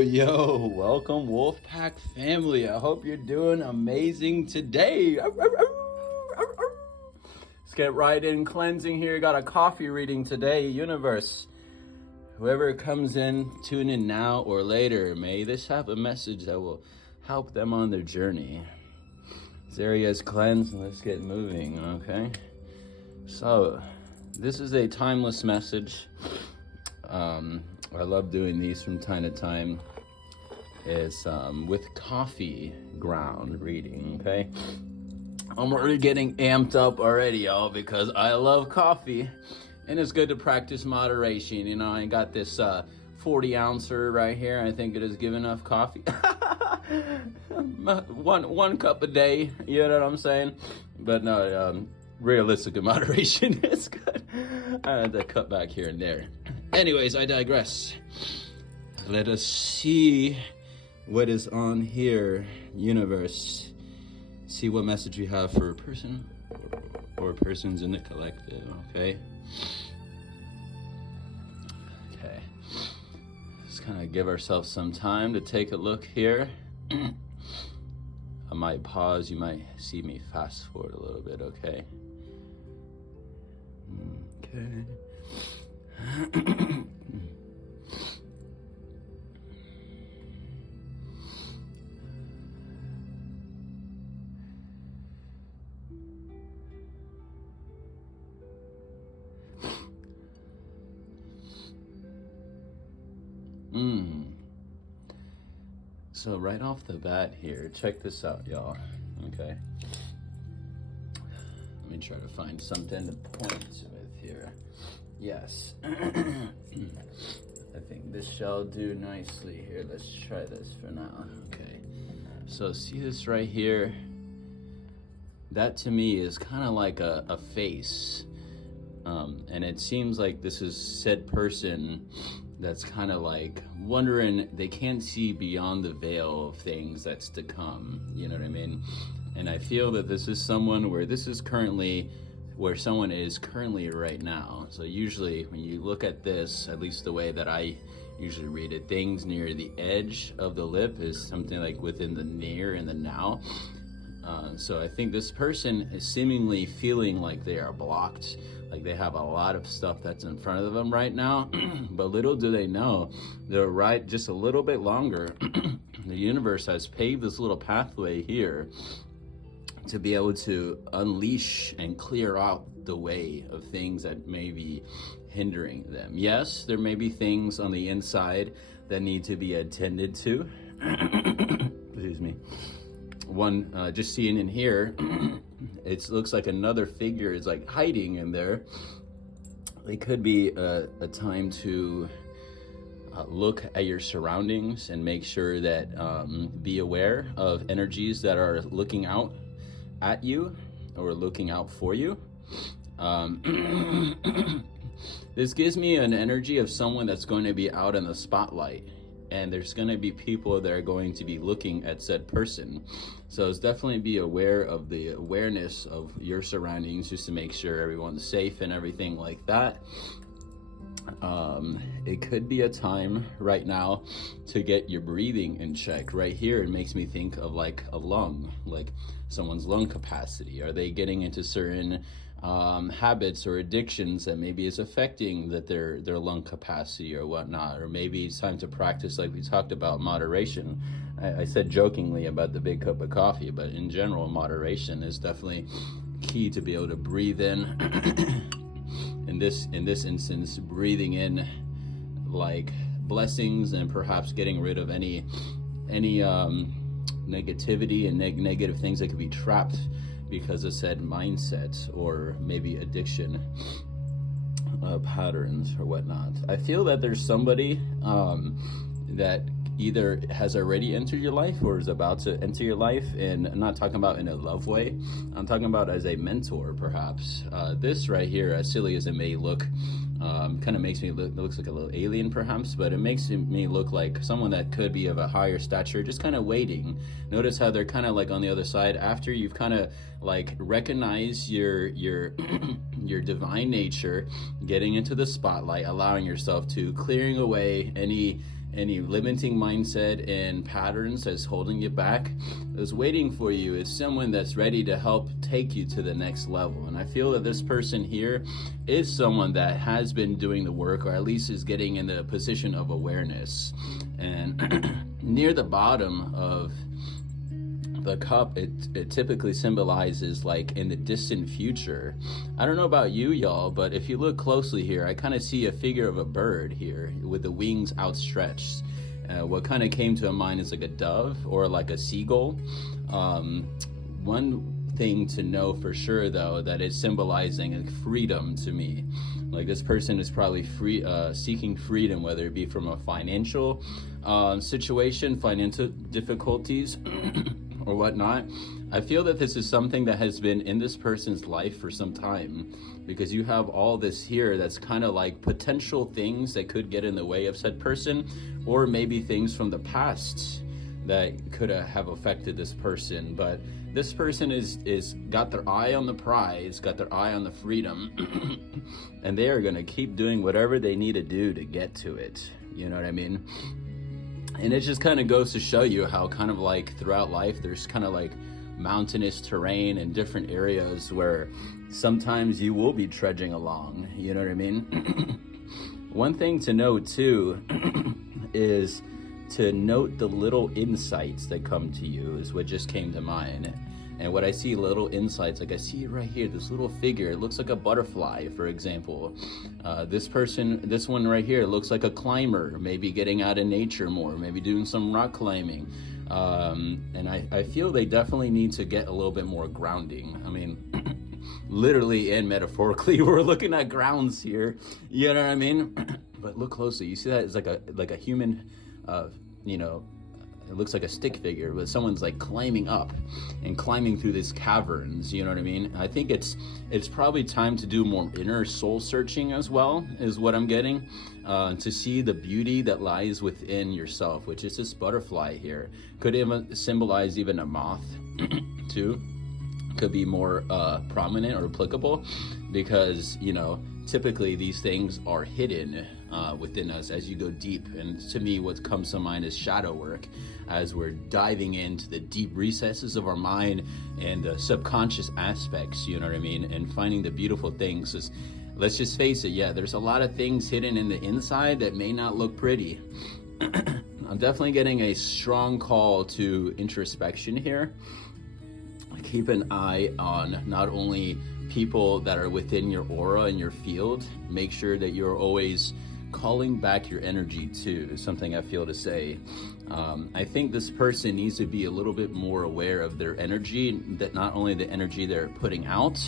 Yo, welcome Wolfpack Family. I hope you're doing amazing today. Let's get right in cleansing here. Got a coffee reading today. Universe, whoever comes in, tune in now or later. May this have a message that will help them on their journey. This area is cleansed. Let's get moving, okay? So, this is a timeless message. I love doing these from time to time. It's with coffee ground reading, okay? I'm already getting amped up already, y'all, because I love coffee. And it's good to practice moderation. You know, I got this 40 ouncer right here. I think it is give enough coffee. one cup a day, you know what I'm saying? But no, realistic moderation is good. I had to cut back here and there. Anyways, I digress. Let us see what is on here, universe. See what message we have for a person or persons in the collective, okay? Okay. Let's kind of give ourselves some time to take a look here. I might pause. You might see me fast forward a little bit, okay? Okay. So right off the bat here, check this out, y'all. Okay. Let me try to find something to point with here. Yes. I think this shall do nicely here. Let's try this for now. Okay. So see this right here? That to me is kind of like a face. And it seems like this is said person that's kind of like wondering, they can't see beyond the veil of things that's to come. You know what I mean? And I feel that this is someone where this is currently where someone is currently right now. So usually when you look at this, at least the way that I usually read it, things near the edge of the lip is something like within the near and the now. So I think this person is seemingly feeling like they are blocked, like they have a lot of stuff that's in front of them right now. But little do they know, they're right just a little bit longer. The universe has paved this little pathway here to be able to unleash and clear out the way of things that may be hindering them. Yes, there may be things on the inside that need to be attended to. Excuse me. One, just seeing in here, it looks like another figure is like hiding in there. It could be a time to look at your surroundings and make sure that be aware of energies that are looking out at you or looking out for you. This gives me an energy of someone that's going to be out in the spotlight, and there's going to be people that are going to be looking at said person. So it's definitely be aware of the awareness of your surroundings, just to make sure everyone's safe and everything like that. It could be a time right now to get your breathing in check. Right here, it makes me think of like a lung, like someone's lung capacity. Are they getting into certain habits or addictions that maybe is affecting their lung capacity or whatnot? Or maybe it's time to practice, like we talked about, moderation. I said jokingly about the big cup of coffee, but in general, moderation is definitely key to be able to breathe in. In this instance, breathing in like blessings and perhaps getting rid of any negativity and negative things that could be trapped because of said mindset or maybe addiction patterns or whatnot. I feel that there's somebody that either has already entered your life or is about to enter your life, and I'm not talking about in a love way. I'm talking about as a mentor, perhaps. This right here, as silly as it may look, kind of makes me look, looks like a little alien perhaps, but it makes me look like someone that could be of a higher stature, just kind of waiting. Notice how they're kind of like on the other side after you've kind of like recognized your your divine nature, getting into the spotlight, allowing yourself to, clearing away any limiting mindset and patterns that's holding you back, is waiting for you is someone that's ready to help take you to the next level. And I feel that this person here is someone that has been doing the work, or at least is getting in the position of awareness. And near the bottom of the cup, it typically symbolizes like in the distant future. I don't know about you, y'all, but if you look closely here, I kind of see a figure of a bird here with the wings outstretched. What kind of came to mind is like a dove or like a seagull. One thing to know for sure, though, that it's symbolizing freedom to me. Like this person is probably seeking freedom, whether it be from a financial situation, financial difficulties, or whatnot. I feel that this is something that has been in this person's life for some time, because you have all this here that's kind of like potential things that could get in the way of said person, or maybe things from the past that could have affected this person. But this person is got their eye on the prize, got their eye on the freedom, and they are gonna keep doing whatever they need to do to get to it. You know what I mean? And it just kind of goes to show you how kind of like throughout life, there's kind of like mountainous terrain and different areas where sometimes you will be trudging along. You know what I mean? One thing to note too is to note the little insights that come to you, is what just came to mind. And what I see, little insights, like I see it right here, this little figure, it looks like a butterfly, for example. This one right here looks like a climber, maybe getting out in nature more, maybe doing some rock climbing. And I feel they definitely need to get a little bit more grounding. I mean, literally and metaphorically, we're looking at grounds here, you know what I mean? But look closely, you see that it's like a human, you know, it looks like a stick figure, but someone's like climbing up and climbing through these caverns, you know what I mean? I think it's probably time to do more inner soul searching as well, is what I'm getting, to see the beauty that lies within yourself, which is this butterfly here. Could even symbolize even a moth too. Could be more prominent or applicable, because, you know, typically these things are hidden within us as you go deep. And to me, what comes to mind is shadow work, as we're diving into the deep recesses of our mind and the subconscious aspects, you know what I mean, and finding the beautiful things. Let's just face it, yeah, there's a lot of things hidden in the inside that may not look pretty. I'm definitely getting a strong call to introspection here. Keep an eye on not only people that are within your aura and your field, make sure that you're always calling back your energy too, something I feel to say. I think this person needs to be a little bit more aware of their energy, that not only the energy they're putting out,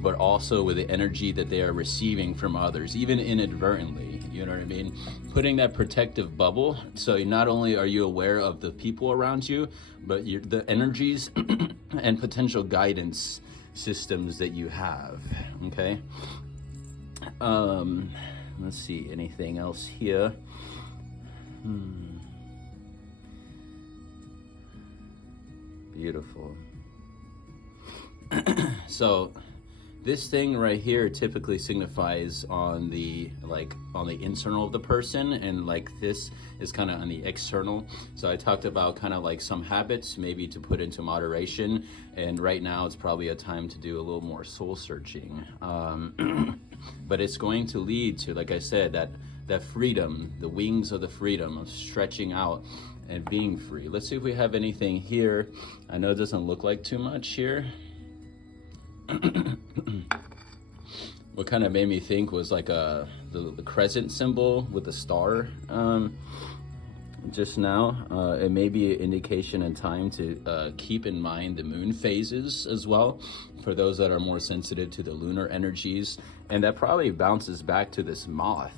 but also with the energy that they are receiving from others, even inadvertently, you know what I mean? Putting that protective bubble, so not only are you aware of the people around you, but the energies and potential guidance systems that you have, okay? Let's see, anything else here? Beautiful. So this thing right here typically signifies on the internal of the person, and like this is kind of on the external. So I talked about kind of like some habits maybe to put into moderation, and right now it's probably a time to do a little more soul searching. But it's going to lead to, like I said, that freedom, the wings of the freedom of stretching out and being free. Let's see if we have anything here. I know it doesn't look like too much here. What kind of made me think was like the crescent symbol with the star just now. It may be an indication and time to keep in mind the moon phases as well, for those that are more sensitive to the lunar energies. And that probably bounces back to this moth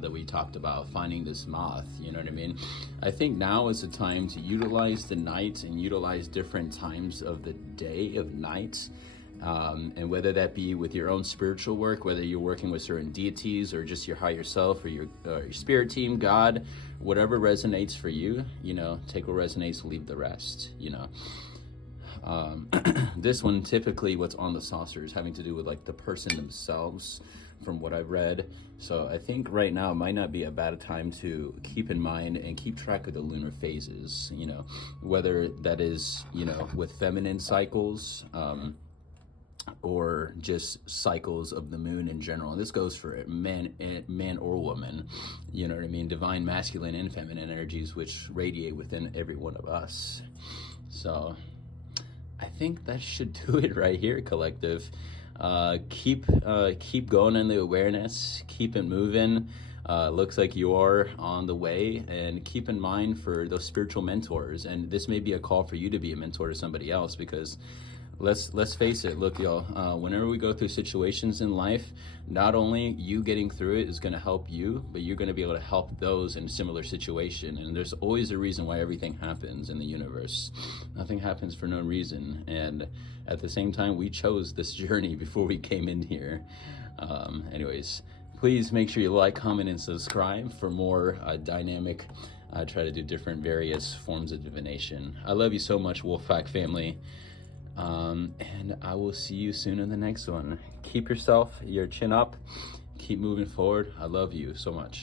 that we talked about, finding this moth, you know what I mean? I think now is the time to utilize the night and utilize different times of the day, of night. And whether that be with your own spiritual work, whether you're working with certain deities or just your higher self or your spirit team, God, whatever resonates for you, you know, take what resonates, leave the rest, you know. This one, typically what's on the saucer is having to do with like the person themselves, from what I've read. So I think right now it might not be a bad time to keep in mind and keep track of the lunar phases, you know, whether that is, you know, with feminine cycles, or just cycles of the moon in general. And this goes for man or woman, you know what I mean? Divine masculine and feminine energies which radiate within every one of us. So I think that should do it right here, collective. Keep going in the awareness, keep it moving. Looks like you are on the way, and keep in mind for those spiritual mentors. And this may be a call for you to be a mentor to somebody else, because let's face it, look, y'all, whenever we go through situations in life, not only you getting through it is going to help you, but you're going to be able to help those in a similar situation. And there's always a reason why everything happens in the universe. Nothing happens for no reason. And at the same time, we chose this journey before we came in here. Anyways, please make sure you like, comment, and subscribe for more dynamic. I try to do different various forms of divination. I love you so much, Wolfpack family. And I will see you soon in the next one. Keep your chin up, keep moving forward. I love you so much.